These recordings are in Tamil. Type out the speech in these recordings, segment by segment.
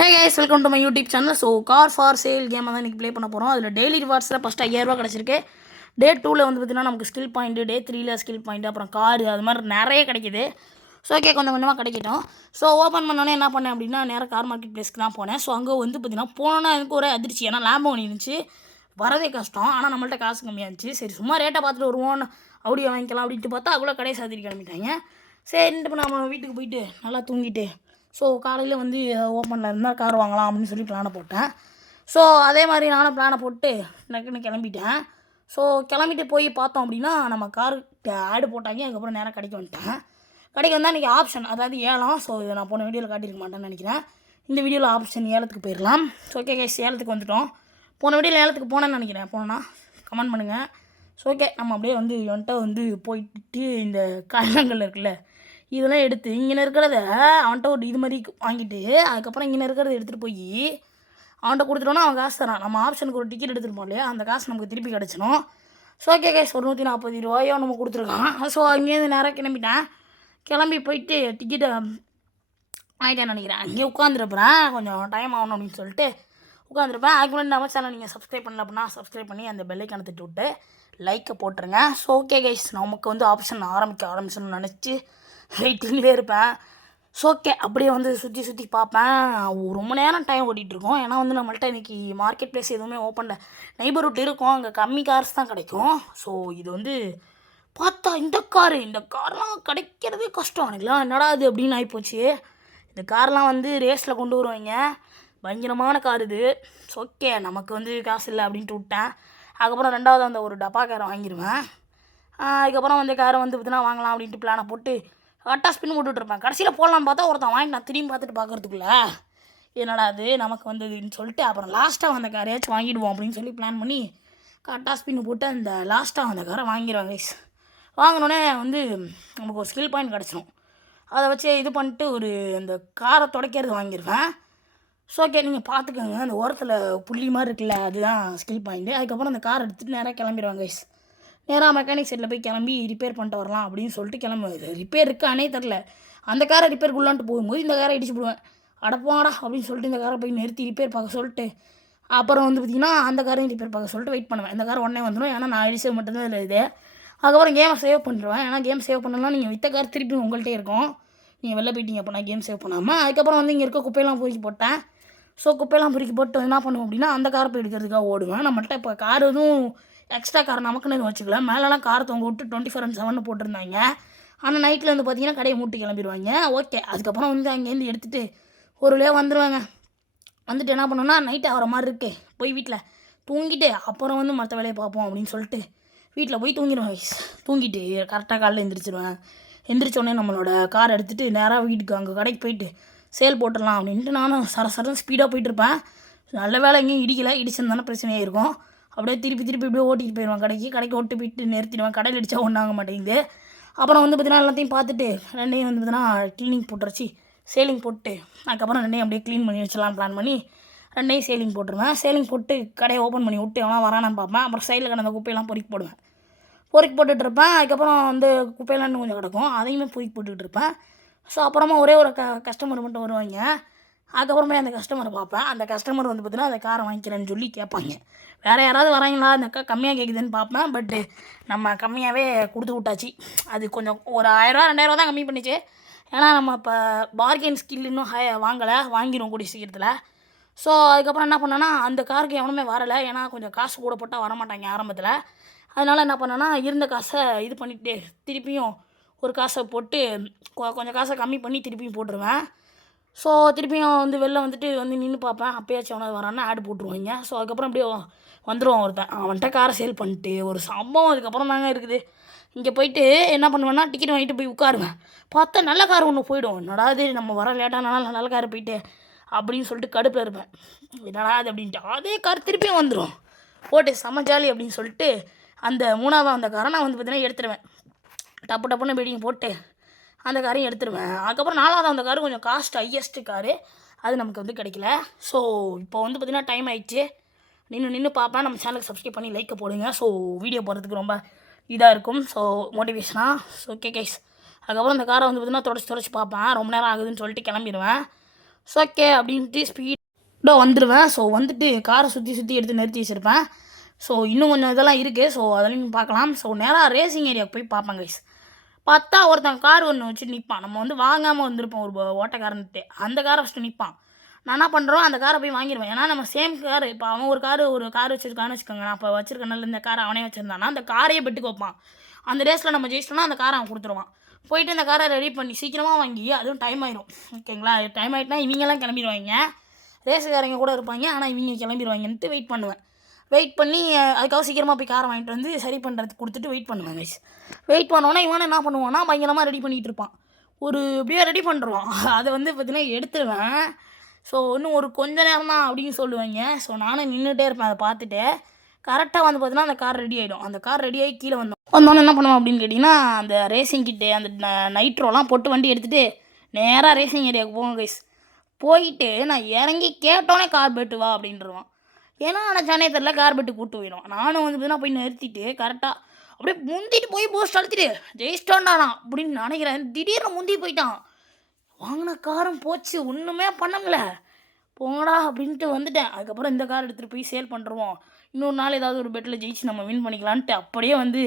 Hey guys, welcome to my YouTube channel. So car for sale கேமை தான் இன்றைக்கி ப்ளே பண்ண போகிறோம். அதில் டெய்லி ரிவார்ட்ஸில் ஃபஸ்ட்டு 5000 கிடச்சிருக்கு. டே 2ல் வந்து பார்த்திங்கன்னா நமக்கு ஸ்கில் பாயிண்ட்டு, டே 3ல் ஸ்கில் பாயிண்ட்டு, அப்புறம் காரு, அது மாதிரி நிறைய கிடைக்கிது. ஸோ ஓகே, கொஞ்சம் கொஞ்சமாக கிடைக்கட்டும். ஸோ ஓப்பன் பண்ணோன்னே என்ன பண்ணேன் அப்படின்னா, நேராக கார் மார்க்கெட் பிளேஸ்க்கு தான் போனேன். ஸோ அங்கே வந்து பார்த்திங்கன்னா போனோன்னா எனக்கு ஒரு அதிர்ச்சி. ஏன்னா லேம்போகினி இருந்துச்சு, வரதே கஷ்டம். ஆனால் நம்மள்ட்ட காசு கம்மியாக இருந்துச்சு. சரி சும்மா ரேட்டை பார்த்துட்டு வருவோம், அப்படியே வாங்கிக்கலாம் அப்படின்ட்டு பார்த்தா அவ்வளோ கடையை சாத்திட்டு கிளம்பிட்டாங்க. சரின்ட்டு இப்போ நம்ம வீட்டுக்கு போயிட்டு நல்லா தூங்கிட்டு, ஸோ காலையில் வந்து ஓப்பனில் இருந்தால் கார் வாங்கலாம் அப்படின்னு சொல்லி பிளானை போட்டேன். ஸோ அதே மாதிரி நானும் பிளானை போட்டு டக்குன்னு கிளம்பிட்டேன். ஸோ கிளம்பிட்டு போய் பார்த்தோம் அப்படின்னா நம்ம கார் ஆடு போட்டாங்க. அதுக்கப்புறம் நேராக கடைக்கு வந்துட்டேன். கடைக்கு வந்தால் இன்றைக்கி ஆப்ஷன், அதாவது ஏலம். ஸோ இதை நான் போன வீடியோவில் காட்டியிருக்க மாட்டேன்னு நினைக்கிறேன். இந்த வீடியோவில் ஆப்ஷன் ஏலத்துக்கு போயிடலாம். ஸோ ஓகே கைஸ், ஏலத்துக்கு வந்துவிட்டோம். போன வீடியோவில் ஏலத்துக்கு போனேன்னு நினைக்கிறேன். போனேன்னா கமெண்ட் பண்ணுங்கள். ஸோ ஓகே, நம்ம அப்படியே வந்து வந்துட்டு வந்து போயிட்டு இந்த காரணங்கள் இருக்குல்ல, இதெல்லாம் எடுத்து இங்கே இருக்கிறத அவன்கிட்ட ஒரு இது மாதிரி வாங்கிட்டு, அதுக்கப்புறம் இங்கே இருக்கிறத எடுத்துகிட்டு போய் அவன்கிட்ட கொடுத்துட்டோன்னா அவன் காசு தரான். நம்ம ஆப்ஷனுக்கு ஒரு டிக்கெட் எடுத்துகிட்டு இல்லையா, அந்த காசு நமக்கு திருப்பி கிடச்சிடும். ஸோ ஓகே கைஸ், ஒரு 140 ரூபாயோ நம்ம கொடுத்துருக்கான். ஸோ அங்கேருந்து நேராக கிளம்பிட்டேன். கிளம்பி போயிட்டு டிக்கெட்டை வாங்கிட்டேன்னு நினைக்கிறேன். அங்கேயே உட்காந்துருப்பேன், கொஞ்சம் டைம் ஆகணும் அப்படின்னு சொல்லிட்டு உட்காந்துருப்பேன். அதுக்கு முன்னாடி நம்ம சேனல் நீங்கள் சப்ஸ்கிரைப் பண்ணல அப்படின்னா சப்ஸ்கிரைப் பண்ணி அந்த பெல்லைக்கான தட்டி விட்டு லைக்கை போட்டுருங்க. ஸோ ஓகே கைஸ், நமக்கு வந்து ஆப்ஷன் ஆரம்பிச்சணும்னு நினச்சி வெயிட்டிங்லேயே இருப்பேன். ஸோ ஓகே, அப்படியே வந்து சுற்றி சுற்றி பார்ப்பேன். ரொம்ப நேரம் டைம் ஓட்டிகிட்ருக்கோம். ஏன்னா வந்து நம்மள்ட்ட இன்றைக்கி மார்க்கெட் ப்ளேஸ் எதுவுமே ஓப்பனில் நெய்பர்ஹுட் இருக்கும், அங்கே கம்மி கார்ஸ் தான் கிடைக்கும். ஸோ இது வந்து பார்த்தா இந்த கார்லாம் கிடைக்கிறதே கஷ்டம். எனக்குலாம் என்னடா இது அப்படின்னு ஆகிப்போச்சு. இந்த கார்லாம் வந்து ரேஸில் கொண்டு வருவாங்க, பயங்கரமான கார் இது. ஸோ ஓகே, நமக்கு வந்து காசு இல்லை அப்படின்ட்டு விட்டேன். அதுக்கப்புறம் ரெண்டாவது அந்த ஒரு டப்பா காரை வாங்கிடுவேன். அதுக்கப்புறம் வந்து காரை வந்து பார்த்தீங்கன்னா வாங்கலாம் அப்படின்ட்டு பிளானை போட்டு கரெக்டாக ஸ்பின் போட்டுட்ருப்பேன். கடைசியில் போடலான்னு பார்த்தா ஒருத்தன் வாங்கி நான் திரும்பி பார்த்துட்டு பார்க்குறதுக்குள்ளே என்னடா அது நமக்கு வந்ததுன்னு சொல்லிட்டு அப்புறம் லாஸ்ட்டாக வந்த காரையாச்சும் வாங்கிடுவோம் அப்படின்னு சொல்லி பிளான் பண்ணி கரெக்டாக ஸ்பின் போட்டு அந்த லாஸ்ட்டாக வந்த காரை வாங்கிடுவாங்க கைஸ். வாங்கினோடனே வந்து நமக்கு ஒரு ஸ்கில் பாயிண்ட் கிடச்சிடும். அதை வச்சு இது பண்ணிட்டு ஒரு அந்த காரை துடைக்கிறது வாங்கிடுவேன். ஸோ ஓகே, நீங்கள் பார்த்துக்கோங்க. அந்த ஓரத்தில் புள்ளி மாதிரி இருக்குல்ல, அதுதான் ஸ்கில் பாயிண்ட்டு. அதுக்கப்புறம் அந்த கார் எடுத்துகிட்டு நேராக கிளம்பிடுவாங்க கைஸ். நேராக மெக்கானிக் செட்டில் போய் கிளம்பி ரிப்பேர் பண்ணிட்டு வரலாம் அப்படின்னு சொல்லிட்டு கிளம்புது. ரிப்பேர் இருக்கானே தெரில. அந்த காரை ரிப்பேருக்குள்ளான்ட்டு போகும்போது இந்த காரை இடிச்சு போடுவேன். அடப்பாடா அப்படின்னு சொல்லிட்டு இந்த காரை போய் நிறுத்தி ரிப்பேர் பார்க்க சொல்லிட்டு அப்புறம் வந்து பார்த்திங்கன்னா அந்த காரையும் ரிப்பேர் பார்க்க சொல்லிட்டு வெயிட் பண்ணுவேன். இந்த கார் உடனே வந்துடும், ஏன்னா நான் அடிச்சது மட்டும்தான் இதில் இது. அதுக்கப்புறம் கேமை சேவ் பண்ணிடுவேன். ஏன்னா கேம் சேவ் பண்ணலாம், நீங்கள் வித்த கார் திருப்பி உங்கள்கிட்டே இருக்கும். நீங்கள் வெளில போயிட்டீங்க அப்படின்னா கேம் சேவ் பண்ணாமல். அதுக்கப்புறம் வந்து இங்கே இருக்க குப்பையெல்லாம் பொறுக்கி போட்டேன். ஸோ குப்பையெல்லாம் பொறுக்கி போட்டு என்ன பண்ணுவோம் அப்படின்னா அந்த காரை போய் எடுக்கிறதுக்காக ஓடுவேன். நம்மள்ட்ட இப்போ கார் எதுவும் எக்ஸ்ட்ரா கார் நமக்குன்னு எதுவும் வச்சுக்கல. மேலெலாம் கார் தொங்க விட்டு 24/7 போட்டிருந்தாங்க. ஆனால் நைட்டில் வந்து பார்த்திங்கன்னா கடையை மூட்டி கிளம்பிடுவாங்க. ஓகே, அதுக்கப்புறம் வந்து அங்கேருந்து எடுத்துகிட்டு ஒரு வழியாக வந்துடுவாங்க. வந்துட்டு என்ன பண்ணுவோன்னா நைட்டு ஆகிற மாதிரி இருக்குது, போய் வீட்டில் தூங்கிட்டு அப்புறம் வந்து மற்ற வேலையை பார்ப்போம் அப்படின்னு சொல்லிட்டு வீட்டில் போய் தூங்கிடுவேன். தூங்கிட்டு கரெக்டாக காலையில் எந்திரிச்சிடுவேன். எந்திரிச்சோடனே நம்மளோட கார் எடுத்துகிட்டு நேராக வீட்டுக்கு அங்கே கடைக்கு போயிட்டு சேல் போட்டுடலாம் அப்படின்ட்டு நானும் சரசரம் ஸ்பீடாக போயிட்டுருப்பேன். நல்ல வேலை எங்கேயும் இடிக்கலை, இடிச்சிருந்தானே பிரச்சனையாக இருக்கும். அப்படியே திருப்பி இப்படியே ஓட்டிகிட்டு போயிடுவேன். கடைக்கு ஓட்டு போயிட்டு நிறுத்திடுவேன். கடையில் அடித்தா ஒன்றாக மாட்டேங்குது. அப்புறம் வந்து பார்த்திங்கன்னா எல்லாத்தையும் பார்த்துட்டு ரெண்டையும் வந்து பார்த்திங்கன்னா க்ளீனிங் போட்டு வச்சு சேலிங் போட்டு அதுக்கப்புறம் ரெண்டையும் அப்படியே க்ளீன் பண்ணி வச்சலாம் பிளான் பண்ணி ரெண்டையும் சேலிங் போட்டுருவேன். சேலிங் போட்டு கடையை ஓப்பன் பண்ணி விட்டு எவனா வரானான்னு பார்ப்பேன். அப்புறம் சைடில் கிடந்த குப்பையெல்லாம் பொறுக்கி போடுவேன். பொறுக்கி போட்டுட்ருப்பேன். அதுக்கப்புறம் வந்து குப்பையெல்லாம் இன்னும் கொஞ்சம் கிடக்கும், அதையுமே பொறுக்கி போட்டுக்கிட்டு இருப்பேன். ஸோ அப்புறமா ஒரே ஒரு கஸ்டமர் மட்டும் வருவாங்க. அதுக்கப்புறமே அந்த கஸ்டமரை பார்ப்பேன். அந்த கஸ்டமர் வந்து பார்த்திங்கன்னா அந்த காரை வாங்கிக்கிறேன்னு சொல்லி கேட்பாங்க. வேறு யாராவது வராங்களா, இந்த அக்கா கம்மியாக கேட்குதுன்னு பார்ப்பேன். பட்டு நம்ம கம்மியாகவே கொடுத்து விட்டாச்சு. அது கொஞ்சம் ஒரு 1000 2000 தான் கம்மி பண்ணிச்சு. ஏன்னா நம்ம இப்போ பார்கெயின் ஸ்கில் இன்னும் வாங்கிடும் கூடிய சீக்கிரத்தில். ஸோ அதுக்கப்புறம் என்ன பண்ணேன்னா அந்த காருக்கு எவனுமே வரலை. ஏன்னா கொஞ்சம் காசு கூட போட்டால் வரமாட்டாங்க ஆரம்பத்தில். அதனால் என்ன பண்ணேன்னா இருந்த காசை இது பண்ணிவிட்டு திருப்பியும் ஒரு காசை போட்டு கொஞ்சம் காசை கம்மி பண்ணி திருப்பியும் போட்டுருவேன். ஸோ திருப்பியும் வந்து வெளில வந்துட்டு வந்து நின்று பார்ப்பேன். அப்போயாச்சும் அவனை வரான்னு ஆடு போட்டுருவாங்க. ஸோ அதுக்கப்புறம் அப்படியே வந்துடுவான் ஒருத்தன். அவன்கிட்ட காரை சேல் பண்ணிட்டு ஒரு சம்பவம் அதுக்கப்புறம் தாங்க இருக்குது. இங்கே போயிட்டு என்ன பண்ணுவேன்னா டிக்கெட் வாங்கிட்டு போய் உட்காருவேன். பார்த்தா நல்ல கார் ஒன்று போயிடும். என்னடா இது நம்ம வர லேட்டானாலும் நல்ல கார் போயிட்டு அப்படின்னு சொல்லிட்டு கடுப்பில் இருப்பேன். என்னடா அது அப்படின்ட்டு அதே கார் திருப்பியும் வந்துடும். போட்டு செம்ம ஜாலி அப்படின்னு சொல்லிட்டு அந்த 3வது அந்த காரை நான் வந்து பார்த்தீங்கன்னா எடுத்துடுவேன். டப்புன்னு பீடிங் போட்டு அந்த காரையும் எடுத்துடுவேன். அதுக்கப்புறம் 4வது அந்த காரு கொஞ்சம் ஹையஸ்ட்டு காரு, அது நமக்கு வந்து கிடைக்கல. ஸோ இப்போ வந்து பார்த்திங்கன்னா டைம் ஆகிடுச்சு. நின்று பார்ப்பேன். நம்ம சேனலுக்கு சப்ஸ்கிரைப் பண்ணி லைக்கை போடுங்க. ஸோ வீடியோ போடுறதுக்கு ரொம்ப இதாக இருக்கும். ஸோ மோட்டிவேஷனாக. ஸோ ஓகே கைஸ், அதுக்கப்புறம் அந்த காரை வந்து பார்த்திங்கன்னா தொடச்சி பார்ப்பேன். ரொம்ப நேரம் ஆகுதுன்னு சொல்லிட்டு கிளம்பிடுவேன். ஸோ ஓகே அப்படின்ட்டு ஸ்பீடாக வந்துடுவேன். ஸோ வந்துட்டு காரை சுற்றி சுற்றி எடுத்து நிறுத்தி வச்சுருப்பேன். ஸோ இன்னும் கொஞ்சம் இதெல்லாம் இருக்குது. ஸோ அதெல்லாம் பார்க்கலாம். ஸோ நேராக ரேசிங் ஏரியாவுக்கு போய் பார்ப்பேன் கைஸ். பார்த்தா ஒருத்தன் கார் ஒன்று வச்சு நிற்பான். நம்ம வந்து வாங்காமல் வந்திருப்போம் ஒரு ஓட்டக்காரன்ட்டு. அந்த காரை ஃபஸ்ட்டு நிற்பான். நான் என்ன பண்ணுறோம், அந்த காரை போய் வாங்கிடுவேன். ஏன்னா நம்ம சேம் கார், இப்போ அவன் ஒரு கார் வச்சுருக்கான்னு வச்சுக்கோங்க. நான் இப்போ வச்சுருக்கனால இந்த காரை அவனே வச்சுருந்தானா அந்த காரையே பெட்டுக்கு வைப்பான். அந்த ரேஸில் நம்ம ஜெயிச்சிட்டோம்னா அந்த காரை அவன் கொடுத்துருவான். போயிட்டு இந்த காரை ரெடி பண்ணி சீக்கிரமாக வாங்கி, அதுவும் டைம் ஆயிடும். ஓகேங்களா, டைம் ஆகிட்டுனா இவங்கெல்லாம் கிளம்பிடுவாங்க. ரேஸுக்காரங்க கூட இருப்பாங்க. ஆனால் இவங்க கிளம்பிடுவாங்கன்ட்டு வெயிட் பண்ணுவேன். வெயிட் பண்ணி அதுக்காக சீக்கிரமாக போய் காரை வாங்கிட்டு வந்து சரி பண்ணுறதுக்கு கொடுத்துட்டு வெயிட் பண்ணுவேன் கைஸ். வெயிட் பண்ணோன்னா இவனை என்ன பண்ணுவான்னா பயங்கரமாக ரெடி பண்ணிகிட்டு இருப்பான். இப்படியே ரெடி பண்ணுறான். அதை வந்து பார்த்தீங்கன்னா எடுத்துருவேன். ஸோ இன்னும் ஒரு கொஞ்ச நேரம் தான் அப்படின்னு சொல்லுவாங்க. ஸோ நானும் நின்றுட்டே இருப்பேன். அதை பார்த்துட்டு கரெக்டாக வந்து பார்த்தீங்கன்னா அந்த கார் ரெடி ஆகிடும். அந்த கார் ரெடி ஆகி கீழே வந்தோன்னே என்ன பண்ணுவோம் அப்படின்னு கேட்டிங்கன்னா, அந்த ரேசிங் கிட்டு அந்த நைட்ரோலாம் போட்டு வண்டி எடுத்துகிட்டு நேராக ரேசிங் ஏரியாவுக்கு போவோம் கைஸ். போயிட்டு நான் இறங்கி கேட்டோன்னே கார் பெட்டு வா அப்படின்றவான். ஏன்னா நினச்சானே தெரில, கார் பெட்டு கூப்பிட்டு போயிடும். நானும் வந்து பார்த்தீங்கன்னா போய் நிறுத்திட்டு கரெக்டாக அப்படியே முந்திட்டு போய் போஸ்ட் அழுத்திட்டு ஜெயிச்சிட்டோண்டானா அப்படின்னு நினைக்கிறேன். திடீர்னு முந்தி போயிட்டான். வாங்கின காரும் போச்சு, ஒன்றுமே பண்ணல. போங்கடா அப்படின்ட்டு வந்துட்டேன். அதுக்கப்புறம் இந்த கார் எடுத்துகிட்டு போய் சேல் பண்ணுறோம். இன்னொரு நாள் ஏதாவது ஒரு பெட்டில் ஜெயிச்சு நம்ம வின் பண்ணிக்கலான்ட்டு அப்படியே வந்து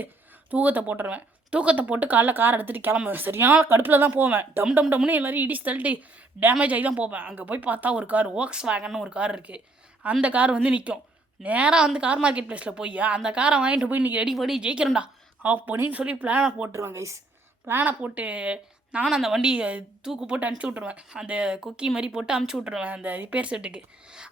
தூக்கத்தை போட்டுருவேன். தூக்கத்தை போட்டு காலைல கார் எடுத்துகிட்டு கிளம்புவேன். சரியான கடுப்பில் தான் போவேன். டம்னு எல்லோரும் இடிச்சு தள்ளிட்டு டேமேஜ் ஆகி தான் போவேன். அங்கே போய் பார்த்தா ஒரு கார் Volkswagen ஒரு கார் இருக்குது. அந்த கார் வந்து நிற்கும். நேராக வந்து கார் மார்க்கெட் ப்ளேஸில் போய் அந்த காரை வாங்கிட்டு போய் இன்றைக்கி ரெடி பண்ணி ஜெயிக்கிறேன்டா அப்படின்னு சொல்லி பிளானை போட்டுருவேன் கைஸ். பிளானை போட்டு நானும் அந்த வண்டியை தூக்கு போட்டு அனுப்பிச்சி விட்ருவேன். அந்த கொக்கி மாதிரி போட்டு அனுப்பிச்சி விட்ருவேன் அந்த ரிப்பேர் செட்டுக்கு.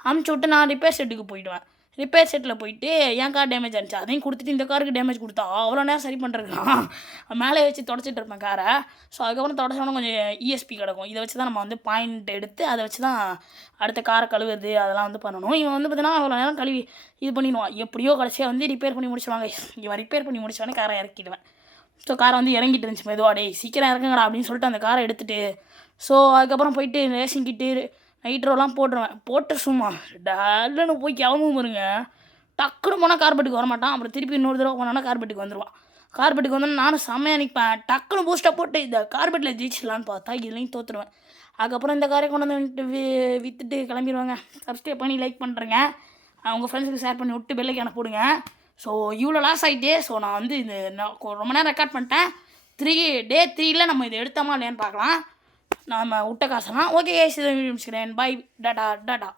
அனுப்பிச்சி விட்டு நான் ரிப்பேர் செட்டுக்கு போயிடுவேன். ரிப்பேர் செட்டில் போயிட்டு என் கார் டேமேஜ் ஆனிச்சு, அதையும் கொடுத்துட்டு இந்த காருக்கு டேமேஜ் கொடுத்தா அவ்வளோ நேரம் சரி பண்ணுறதுலாம் மேலே வச்சு தொடச்சிட்டு இருப்பேன் காரை. ஸோ அதுக்கப்புறம் தொடச்சோன்னா கொஞ்சம் இஎஸ்பி கிடக்கும். இதை வச்சு தான் நம்ம வந்து பாயிண்ட் எடுத்து அதை வச்சு தான் அடுத்த காரை கழுவுறது அதெல்லாம் வந்து பண்ணணும். இவன் வந்து பார்த்தீங்கன்னா அவ்வளோ நேரம் கழுவி இது பண்ணிடுவான். எப்படியோ கடைசியாக வந்து ரிப்பேர் பண்ணி முடிச்சுவாங்க. இவன் ரிப்பேர் பண்ணி முடிச்சோடனே காரை இறக்கிடுவேன். ஸோ காரை வந்து இறங்கிட்டு இருந்துச்சு மெதுவாக, டே சீக்கிரம் இறங்குங்கடா அப்படின்னு சொல்லிட்டு அந்த காரை எடுத்துகிட்டு ஸோ அதுக்கப்புறம் போயிட்டு ரேசிங் கிட்டு நைட்ரோலாம் போட்டுருவேன். போட்டு சும்மா டல்லுன்னு போய் கிளம்பும் பாருங்க. டக்குன்னு போனால் கார்பெட்டுக்கு வரமாட்டான். அப்புறம் திருப்பி இன்னொரு தடவை போனோன்னா கார்பெட்டுக்கு வந்துடுவான். கார்பெட்டுக்கு வந்தோன்னா நானும் செம்மையாக நிற்பேன். டக்குன்னு பூஸ்ட்டாக போட்டு இந்த கார்பெட்டில் ஜெயிச்சிடலான்னு பார்த்தா இதுலையும் தோற்றுருவேன். அதுக்கப்புறம் இந்த காரை கொண்டு வந்து விற்றுட்டு கிளம்பிடுவாங்க. சப்ஸ்கிரைப் பண்ணி லைக் பண்ணுறேங்க. அவங்க ஃப்ரெண்ட்ஸுக்கு ஷேர் பண்ணி விட்டு பெல்லைக்கான போடுங்க. ஸோ இவ்வளோ லாஸ் ஆகிட்டே. ஸோ நான் வந்து ரொம்ப நேரம் ரெக்கார்ட் பண்ணிட்டேன். டே 3ல் நம்ம இதை எடுத்தோமா இல்லையான்னு பார்க்கலாம். நம்ம விட்ட காசெல்லாம் ஓகே. இதை முடிச்சுக்கிறேன். பை டாடா டாடா.